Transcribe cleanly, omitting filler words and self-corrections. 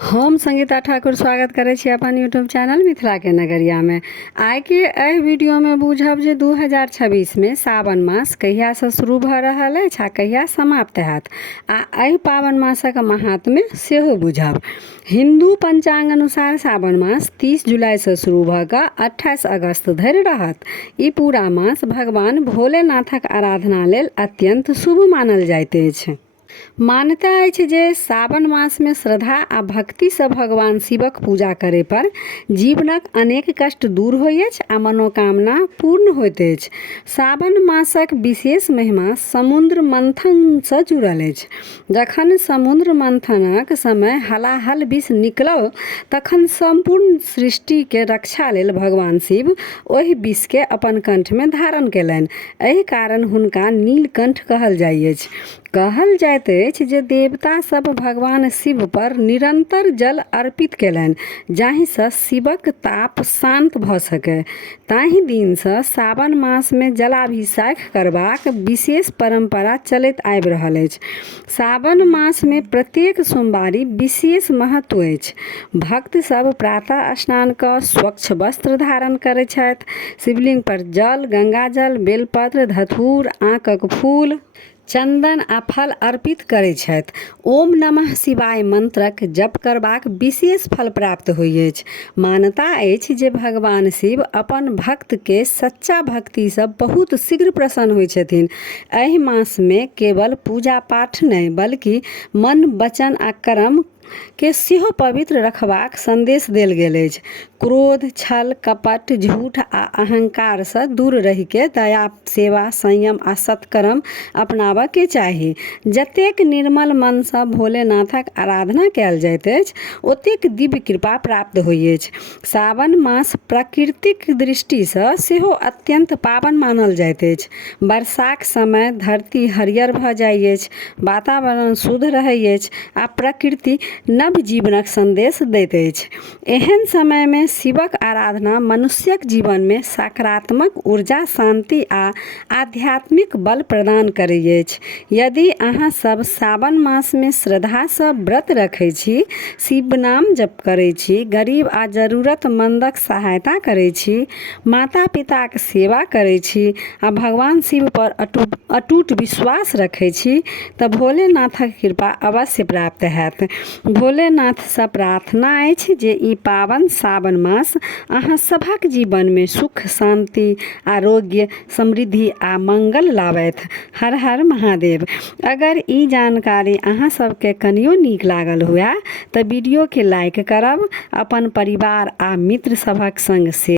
हम संगीता ठाकुर स्वागत करै छी अपन यूट्यूब चैनल मिथिला के नगरिया में। आइ के एहि वीडियो में बुझब जे 2026 में सावन मास कहिया से शुरू भ रहल अछि आ कहिया समाप्त हैत आ एहि पावन मासक महात्म्य सेहो बुझब। हिंदू पंचांग अनुसार सावन मास 30 जुलाई से शुरू भ कऽ 28 अगस्त धरि रहत। ई पूरा मास भगवान भोलेनाथक आराधना लेल अत्यंत शुभ मानल जाइत अछि। मान्यता अछि जे सावन मास में श्रद्धा आ भक्ति से भगवान शिवक पूजा करे पर जीवनक अनेक कष्ट दूर होइत अछि आ मनोकामना पूर्ण होइत अछि। सावन मासक विशेष महिमा समुद्र मंथन से जुड़ल अछि। जखन समुद्र मंथनक समय हलाहल विष निकलल तखन संपूर्ण सृष्टि के रक्षा लेल भगवान शिव ओहि विष के अपन कंठ में धारण केलनि। एहि कारण हुनका नीलकंठ कहल जाइत अछि। कहल जाइत अछि जे देवता सब भगवान शिव पर निरंतर जल अर्पित केलनि जाहिसँ शिवक ताप शांत भऽ सकै। ताहि दिन से सावन मास में जलाभिषेक करबाक विशेष परंपरा चलैत आबि रहल अछि। सावन मास में प्रत्येक सोमवारी विशेष महत्व अछि। भक्त सब प्रातः स्नान कऽ स्वच्छ वस्त्र धारण करैत छथि, शिवलिंग पर जल, गंगाजल, बेलपत्र, धतूर, आकक फूल, चंदन आ फल अर्पित करैत छथि। ओम नमः शिवाय मंत्रक जप करबाक विशेष फल प्राप्त होइत अछि। मान्यता अछि जे भगवान शिव अपन भक्त के सच्चा भक्ति से बहुत शीघ्र प्रसन्न होइत छथिन। एहि मास में केवल पूजा पाठ नहीं बल्कि मन, वचन आ कर्म के सेहो पवित्र रखबाक संदेश देल गेल अछि। क्रोध, छल, कपट, झूठ आ अहंकार से दूर रहि के दया, सेवा, संयम आ सत्कर्म अपनाबऽ के चाही। जतेक निर्मल मन से भोलेनाथक आराधना कयल जाइत अछि ओतेक दिव्य कृपा प्राप्त होइत अछि। सावन मास प्रकृतिक दृष्टि से सेहो अत्यंत पावन मानल जाइत अछि। वर्षाक समय धरती हरियर भऽ जाइत अछि, वातावरण शुद्ध रहैत अछि आ प्रकृति नव जीवनक संदेश दैत अछि। एहन समय में शिवक आराधना मनुष्यक जीवन में सकारात्मक ऊर्जा, शांति आ आध्यात्मिक बल प्रदान करैत अछि। यदि अहाँ सब सावन मास में श्रद्धा से व्रत रखै छी, शिव नाम जप करै छी, गरीब आ जरूरतमंदक सहायता करै छी, माता पिताक सेवा करै छी आ भगवान शिव पर अटूट विश्वास रखै छी तऽ भोलेनाथक कृपा अवश्य प्राप्त हैत। भोलेनाथ से प्रार्थना अछि जे ई पावन सावन मास अहाँ सभक जीवन में सुख, शांति, आरोग्य, समृद्धि आ मंगल लाबैत। हर हर महादेव। अगर ई जानकारी अहाँ सबके कनियो नीक लागल हुए तऽ वीडियो के लाइक करब, अपन परिवार आ मित्र सभक संग शेयर